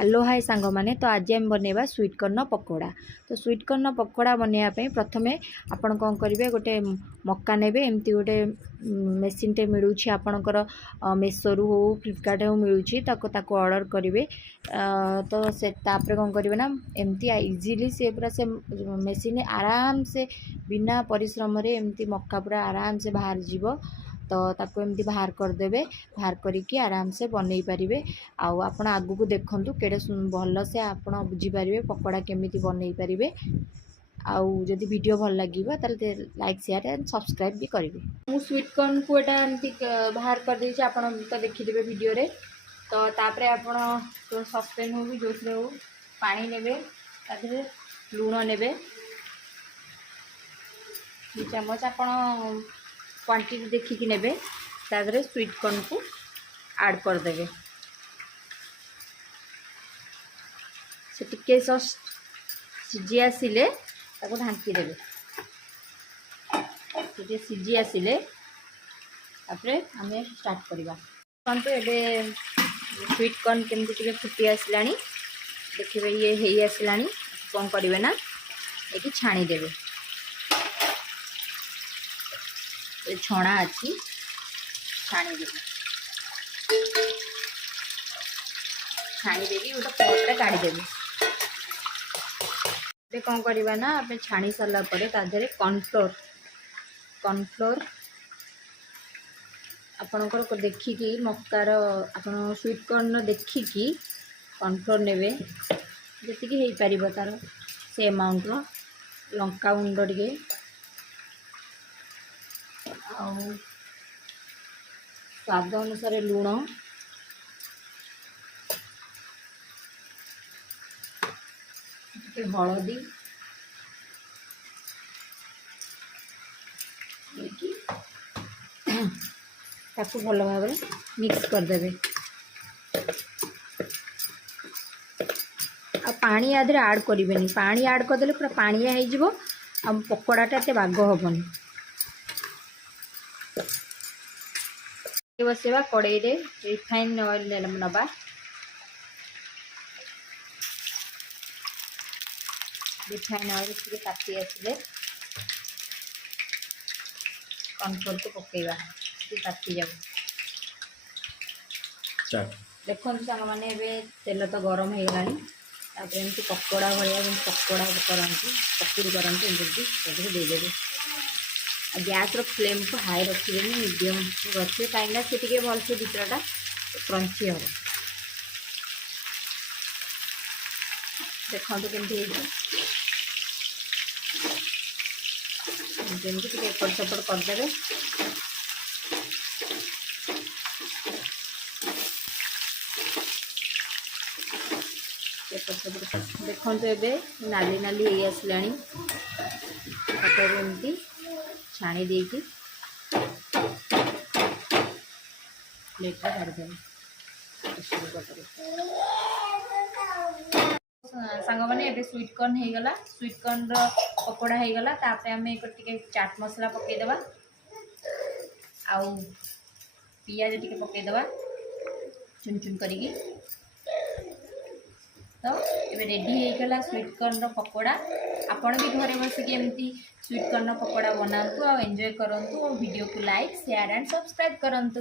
Hello hi सांग माने तो आज आम बनवा स्वीट कॉर्न पकोड़ा। तो स्वीट कॉर्न पकोड़ा बनवाई प्रथमे आपण कौन करेंगे गोटे मक्का ने एमती गोटे मेसीन टे मिलूँ आपणकर मेसोरू हो फ्लिपकार्ट हो मिलूँ ऑर्डर करेंगे। तो से तापर कौन करेंगे ना एमती इजीली से पूरा से मेसीन आराम से बिना परिश्रम एमती मक्का पूरा आराम से बाहर जीव। तो ताको एमती बाहर करदे बाहर करिकी आराम से बनई पारे। आपण आगु को देखु केड़े भल से आपण बुझीपारे पकोड़ा केमी बनई पारे। आउ जदि वीडियो भल लगे ताले लाइक शेयर एंड सब्सक्राइब भी करेंगे। मु स्वीट कॉर्न को एटा एमती बाहर कर देछि आपण तो देखिदेबे वीडियो रे। तो तापरे आपण सस्पेन हो जो हो पानी नेबे तादरे लूण नेबे 2 चम्मच आपण क्वांटिटी देखिकी नेबे तादरे स्वीट कॉर्न को ऐड कर देबे। से टिके सस सिझी आसिले ताको ढांकी देबे। टिके सिझी आसिले तापरे हमें स्टार्ट करबा। कौन तो एबे स्वीट कॉर्न केमती टिके फुटी आसिलानी देखिबे ये हेई आसिलानी। कौन करिवे ना एकी छाणी देबे। ये छणा अच्छी छाणी देबे। छाणी देबी गोटे प्लेट काढ़ी देबी। ये कौन करवा ना आप छाणी सारा पर ताधे कॉर्नफ्लोर आपणकर देखिकी मक्कार आपण स्वीट कॉर्न देखिकी कॉर्नफ्लोर नेबे जी हो पार तार से अमाउंट लंका गुंड टे स्वाद अनुसार लुण हलदी ताकू भल भाव मिक्स करदे। आ पानी आधे ऐड करें पानी ऐड करदे पूरा पानिया हो पकोड़ाटा एत बाग हेनी। बसवा कड़े रिफाइन ऑयल नवा रिफाइन ऑयल ताती आसिले कॉर्नफ्लोर को पकेवा ताती जाओ। देखो सांग मैंने तेल तो गरम हो गलानी एमती पकोड़ा भाया पकोड़ा करती पकुड़ी करती एमती देदेवे। गैस फ्लेम को हाई रखिए मीडियम रखिए कहीं से भलसे भितरटा क्रंची हम। देखो केमती एपट सेपट करदे। देखो ए नाली नाली हो आसला एमती छाणी देकी प्लेट काढ़दे। सांग मैंने ए स्वीट कॉर्न हो गला स्वीट कॉर्न पकोड़ा हो गला। तापर आम टे चाट मसला पकईदे आउ पियाज टे पकईदे चुन चुन करी। तो ये रेडी होगा स्वीट कॉर्न पकोड़ा। आपण भी घरे बसिक एमती स्वीट कॉर्न पकोड़ा बनातु और एंजॉय करंतु और वीडियो को लाइक शेयर एंड सब्सक्राइब करंतु।